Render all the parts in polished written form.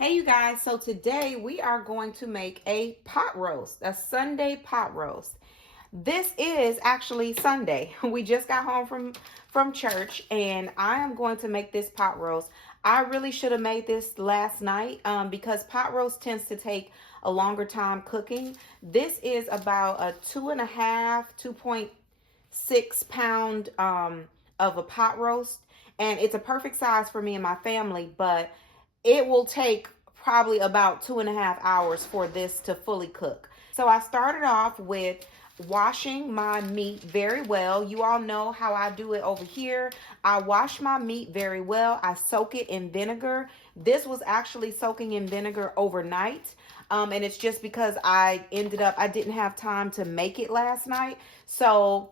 Hey you guys, so today we are going to make a pot roast, a Sunday pot roast. This is actually Sunday. We just got home from church and I am going to make this pot roast. I really should have made this last night because pot roast tends to take a longer time cooking. This is about a 2.6 pound of a pot roast, and it's a perfect size for me and my family, but it will take probably about 2.5 hours for this to fully cook. So I started off with washing my meat very well. You all know how I do it over here. I wash my meat very well. I soak it in vinegar. This was actually soaking in vinegar overnight. And it's just because I didn't have time to make it last night. So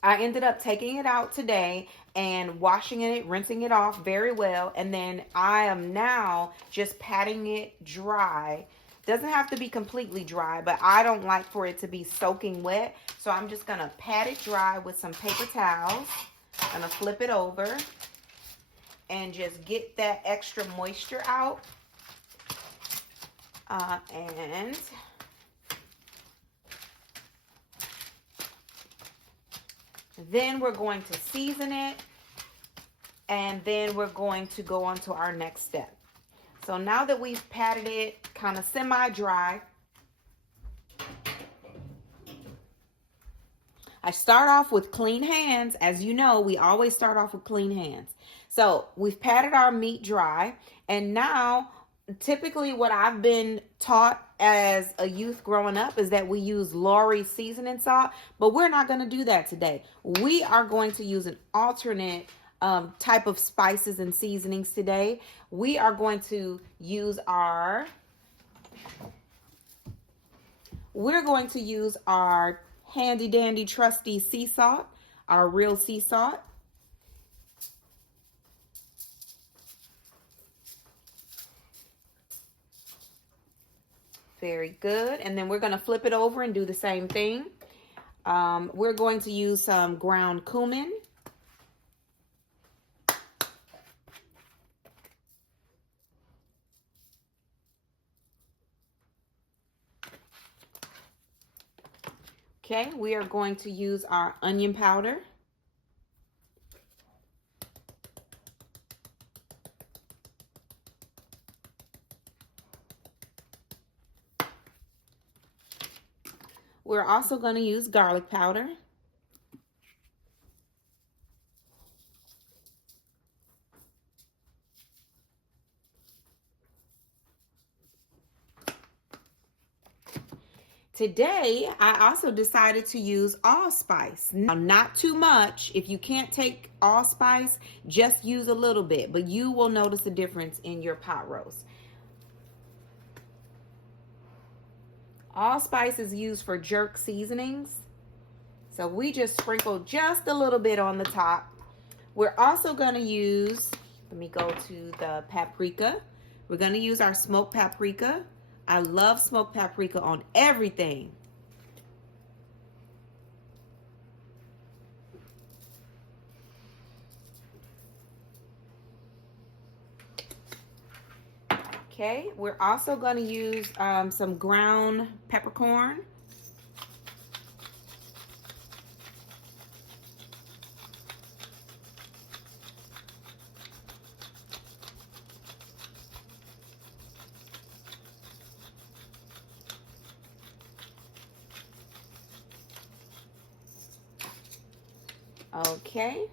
I ended up taking it out today and washing it, rinsing it off very well. And then I am now just patting it dry. Doesn't have to be completely dry, but I don't like for it to be soaking wet. So I'm just going to pat it dry with some paper towels. I'm going to flip it over and just get that extra moisture out. And then we're going to season it, and then we're going to go on to our next step. So now that we've patted it kind of semi-dry, I start off with clean hands. As you know, we always start off with clean hands. So we've patted our meat dry, and now typically what I've been taught as a youth growing up is that we use Lorry seasoning salt, but we're not going to do that today. We are going to use an alternate type of spices and seasonings today. We are going to use our handy dandy trusty sea salt, our real sea salt. Very good. And then we're going to flip it over and do the same thing. We're going to use some ground cumin. Okay, we are going to use our onion powder. We're also going to use garlic powder. Today, I also decided to use allspice. Now, not too much. If you can't take allspice, just use a little bit, but you will notice a difference in your pot roast. Allspice is used for jerk seasonings. So we just sprinkle just a little bit on the top. We're also going to use, let me go to the paprika. We're going to use our smoked paprika. I love smoked paprika on everything. Okay, we're also going to use some ground peppercorn. Okay,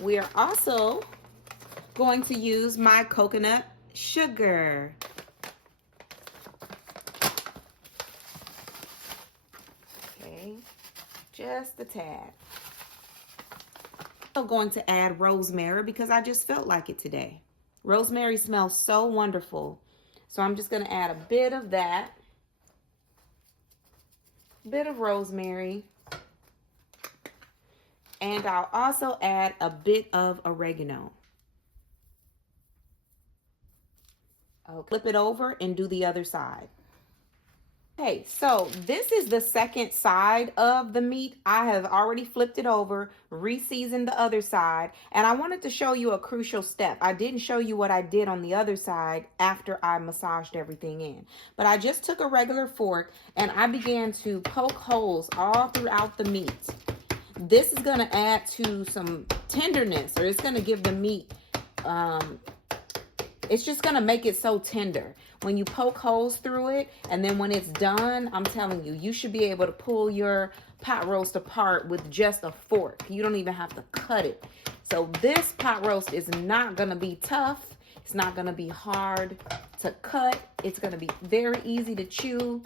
we are also going to use my coconut sugar. Okay, just a tad. I'm going to add rosemary because I just felt like it today. Rosemary smells so wonderful. So I'm just going to add a bit of that. Bit of rosemary. And I'll also add a bit of oregano. I'll flip it over and do the other side. Okay, so this is the second side of the meat. I have already flipped it over, re-seasoned the other side, and I wanted to show you a crucial step. I didn't show you what I did on the other side after I massaged everything in. But I just took a regular fork and I began to poke holes all throughout the meat. This is going to add to some tenderness, or it's going to give the meat, it's just going to make it so tender. When you poke holes through it, and then when it's done, I'm telling you, you should be able to pull your pot roast apart with just a fork. You don't even have to cut it. So this pot roast is not going to be tough. It's not going to be hard to cut. It's going to be very easy to chew,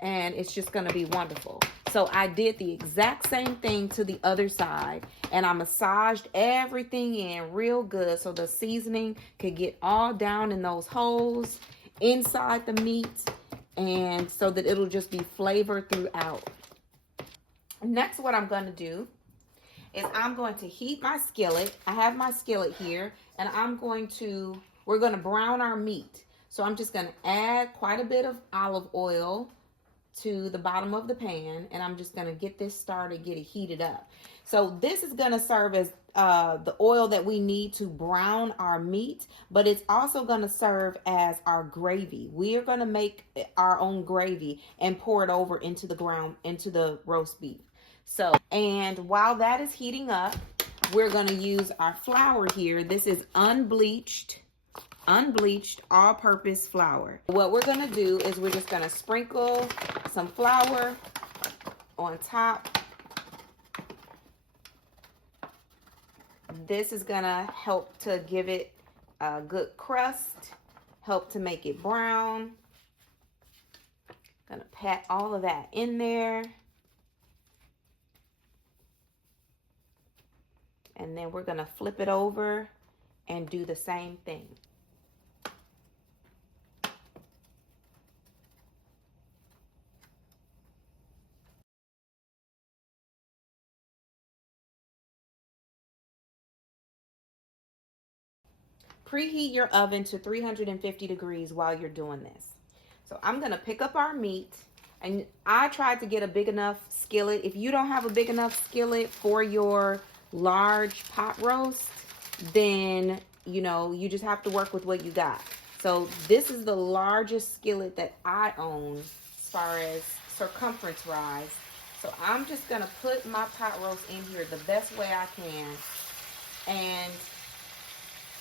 and it's just going to be wonderful. So I did the exact same thing to the other side, and I massaged everything in real good so the seasoning could get all down in those holes inside the meat, and so that it'll just be flavored throughout. Next, what I'm going to do is I'm going to heat my skillet. I have my skillet here, and we're going to brown our meat. So I'm just going to add quite a bit of olive oil to the bottom of the pan, and I'm just going to get this started, get it heated up. So this is going to serve as the oil that we need to brown our meat, but it's also going to serve as our gravy. We are going to make our own gravy and pour it over into the roast beef. So, and while that is heating up, we're going to use our flour here. This is unbleached all-purpose flour. What we're going to do is we're just going to sprinkle some flour on top. This is going to help to give it a good crust, help to make it brown. Going to pat all of that in there. And then we're going to flip it over and do the same thing. Preheat your oven to 350 degrees while you're doing this. So I'm going to pick up our meat, and I tried to get a big enough skillet. If you don't have a big enough skillet for your large pot roast, then you just have to work with what you got. So this is the largest skillet that I own as far as circumference wise. So I'm just going to put my pot roast in here the best way I can, and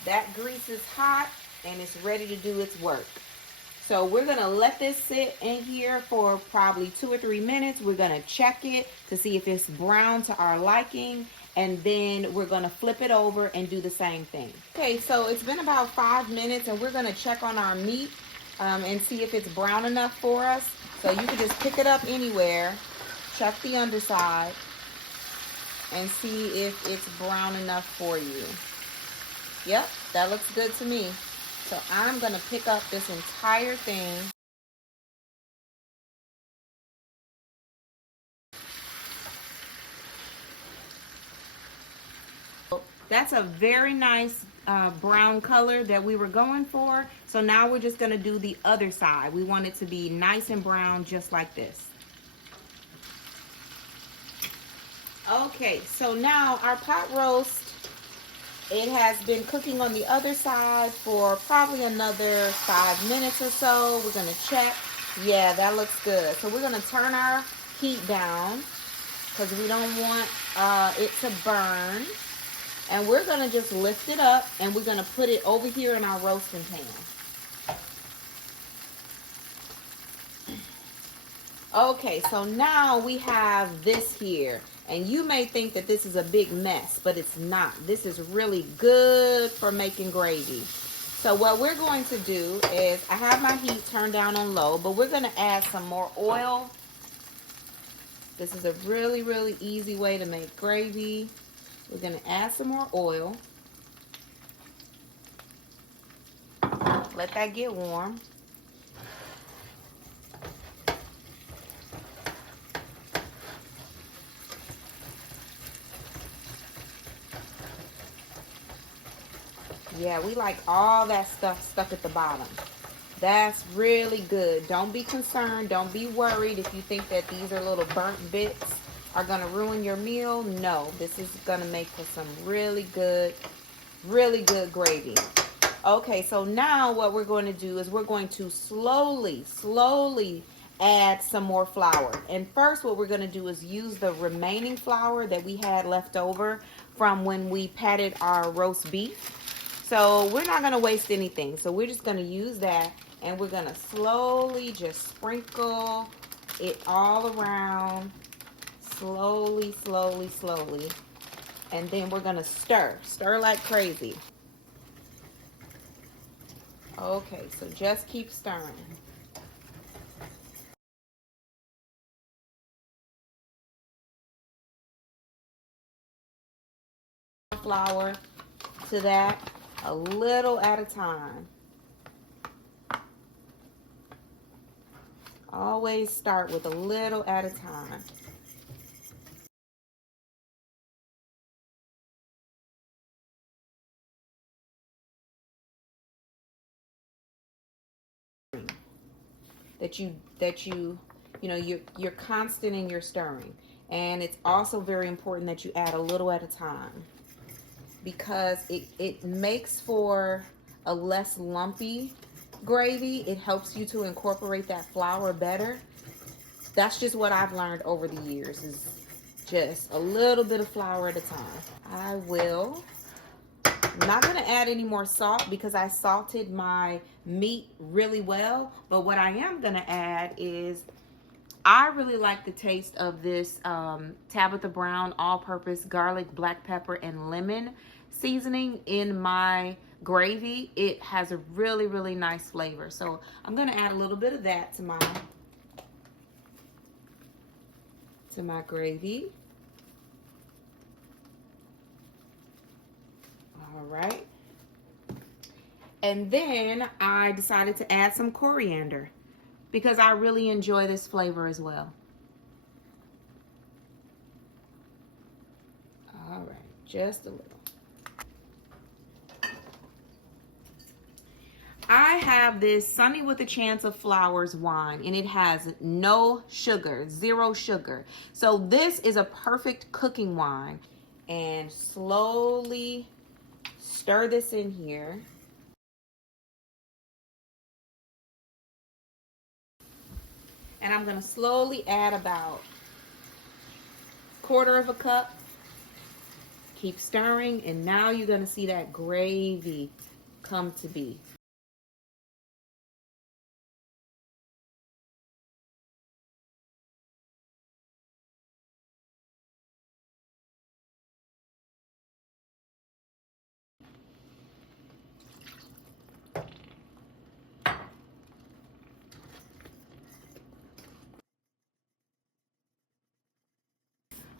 that grease is hot and it's ready to do its work. So we're going to let this sit in here for probably 2 or 3 minutes. We're going to check it to see if it's brown to our liking, and then we're going to flip it over and do the same thing. Okay, so it's been about 5 minutes, and we're going to check on our meat and see if it's brown enough for us. So you can just pick it up anywhere, check the underside, and see if it's brown enough for you. Yep, that looks good to me. So I'm going to pick up this entire thing. That's a very nice brown color that we were going for. So now we're just going to do the other side. We want it to be nice and brown just like this. Okay, so now our pot roast, it has been cooking on the other side for probably another 5 minutes or so. We're going to check. Yeah, that looks good. So we're going to turn our heat down because we don't want it to burn. And we're going to just lift it up, and we're going to put it over here in our roasting pan. Okay, so now we have this here. And you may think that this is a big mess, but it's not. This is really good for making gravy. So what we're going to do is, I have my heat turned down on low, but we're going to add some more oil. This is a really, really easy way to make gravy. We're going to add some more oil. Let that get warm. Yeah, we like all that stuff stuck at the bottom. That's really good. Don't be concerned. Don't be worried if you think that these are little burnt bits are going to ruin your meal. No, this is going to make for some really good gravy. Okay, so now what we're going to do is we're going to slowly add some more flour. And first what we're going to do is use the remaining flour that we had left over from when we patted our roast beef. So we're not going to waste anything. So we're just going to use that, and we're going to slowly just sprinkle it all around. Slowly. And then we're going to stir like crazy. Okay, so just keep stirring. Flour to that, a little at a time. Always start with a little at a time. You're constant in your stirring. And it's also very important that you add a little at a time, because it makes for a less lumpy gravy. It helps you to incorporate that flour better. That's just what I've learned over the years, is just a little bit of flour at a time. I'm not going to add any more salt because I salted my meat really well. But what I am going to add is, I really like the taste of this Tabitha Brown all-purpose garlic, black pepper, and lemon seasoning in my gravy. It has a really nice flavor. So I'm going to add a little bit of that to my gravy. All right. And then I decided to add some coriander because I really enjoy this flavor as well. All right, just a little. I have this Sunny with a Chance of Flowers wine, and it has no sugar, 0 sugar. So this is a perfect cooking wine. And slowly stir this in here. And I'm going to slowly add about 1/4 cup. Keep stirring, and now you're going to see that gravy come to be.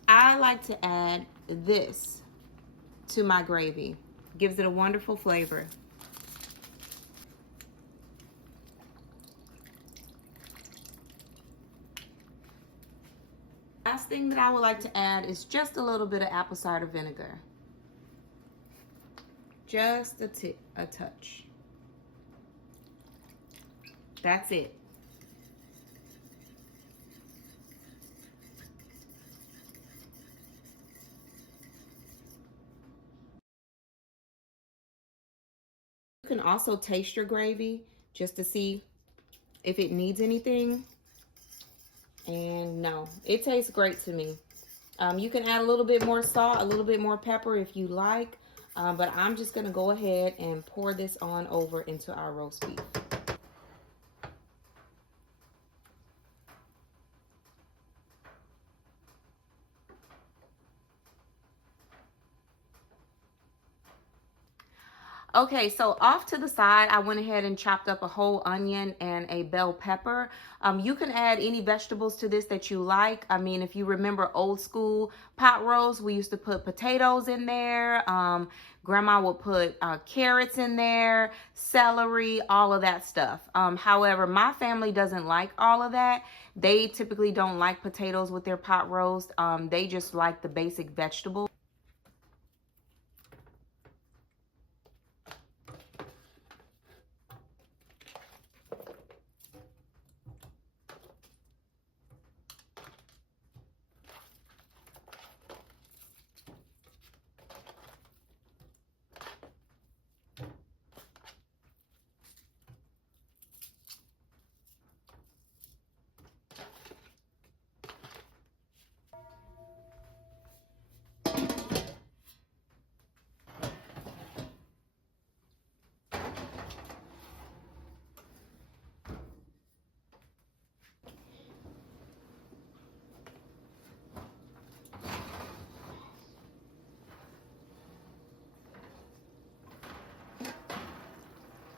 I like to add this to my gravy. Gives it a wonderful flavor. Last thing that I would like to add is just a little bit of apple cider vinegar. Just a touch. That's it. You can also taste your gravy just to see if it needs anything. And no, it tastes great to me. You can add a little bit more salt, a little bit more pepper if you like. But I'm just going to go ahead and pour this on over into our roast beef. Okay, so off to the side, I went ahead and chopped up a whole onion and a bell pepper. You can add any vegetables to this that you like. I mean, if you remember old school pot roast, we used to put potatoes in there. Grandma would put carrots in there, celery, all of that stuff. However, my family doesn't like all of that. They typically don't like potatoes with their pot roast. They just like the basic vegetables.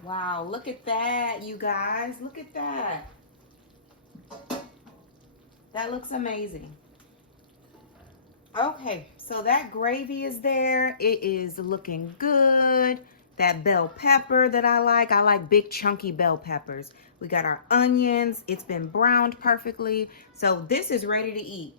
Wow, look at that, you guys. Look at that. That looks amazing. Okay, so that gravy is there. It is looking good. That bell pepper that I like big chunky bell peppers. We got our onions. It's been browned perfectly. So this is ready to eat.